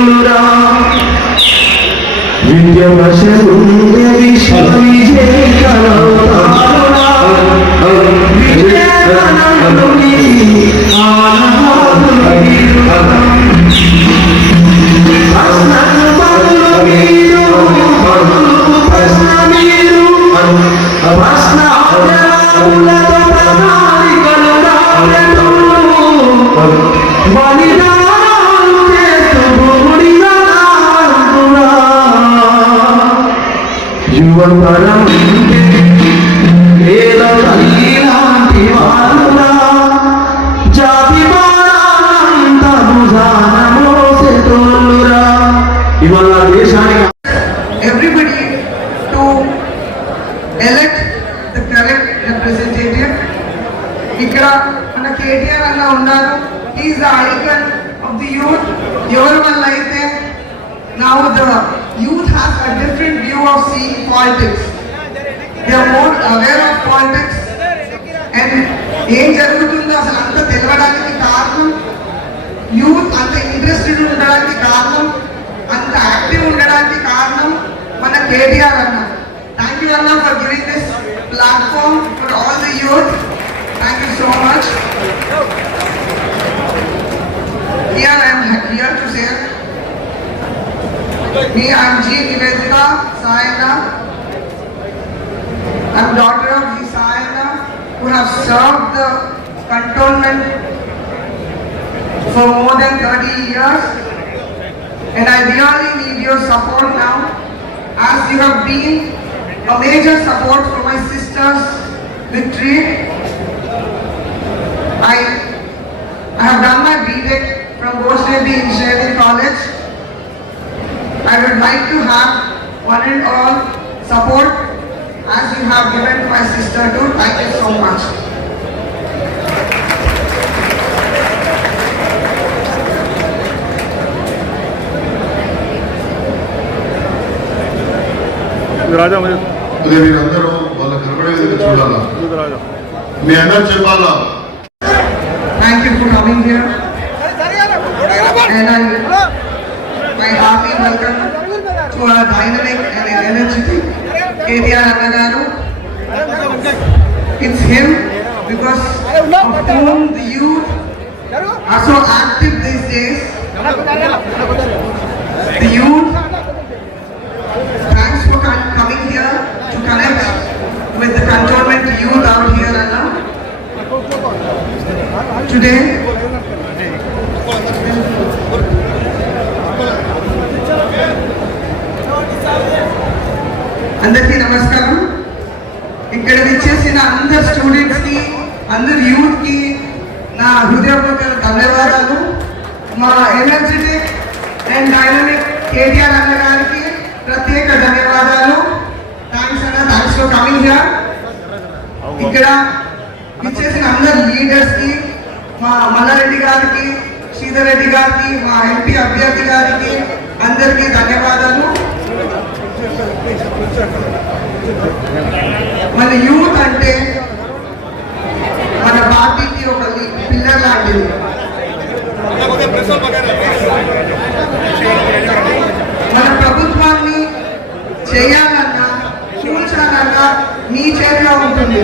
తోలురా విద్య వశముందే విశ్వ విజేతలవుతారురా విజయగణముని ఆనవాదులు యువతరం వేద తల్లి లాంటి వారురా జాతి బాణంత భుజాన మోసే తోలురా ఇవాళ దేశానికి everybody to elect the correct representative. ఇక్కడ మన కేటీఆర్ అన్న ఉన్నారు. he is the icon of the youth. ఎవరి వల్ల అయితే now the youth has a different view of seeing politics. They are more aware of politics and ఏం జరుగుతుందో అసలు అంత తెలవడానికి కారణం యూత్ అంత ఇంట్రెస్టెడ్ ఉండడానికి కారణం అంత యాక్టివ్ ఉండడానికి కారణం మన కేటీఆర్ అన్న. థ్యాంక్ యూ అన్న for giving this platform for all the youth. Thank you so much. Here I am here to say me, I am G. Nivedita Sayana. I am daughter of G. Sayana who have served the cantonment for more than 30 years. And I really need your support now, as you have been a major support for my sister's victory. I have done my B.Tech from Boston Engineering College. I would like to have one and all support as you have given to my sister too. Thank you so much. రాజా మీరందరూ వాళ్ళ కనబడే విధంగా చూడాలా, మీ అందరూ చెప్పాలా. Thank you for coming here. And my hearty welcome to our dynamic and energetic KTR Annagaru. It's him because of whom the youth are so active these days. The youth, thanks for coming here to connect with the cantonment youth out here, Anna. Today, అందరికీ నమస్కారం. ఇక్కడ విచ్చేసిన అందరు స్టూడెంట్స్ కి, అందరు యూత్ కి నా హృదయపూర్వక ధన్యవాదాలు. మా ఎనర్జెటిక్ అండ్ డైనమిక్ కేటీఆర్ అన్న గారికి ప్రత్యేక ధన్యవాదాలు. థ్యాంక్స్ అన్న, థ్యాంక్స్ ఫర్ కమింగ్ హియర్. ఇక్కడ విచ్చేసిన అందరు లీడర్స్ కి, మా మల్లారెడ్డి గారికి, శ్రీధర్ రెడ్డి గారికి, మా ఎంపీ అభ్యర్థి గారికి అందరికీ ధన్యవాదాలు. మన యూత్ అంటే మన పార్టీకి ఒక పిల్లర్ లాంటిది. మన ప్రభుత్వాన్ని చేయాలన్నా కూల్చాలన్నా మీ చేతిలో ఉంటుంది.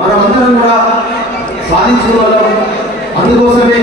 మనమందరం కూడా సాధించుకోవాలి. అందుకోసమే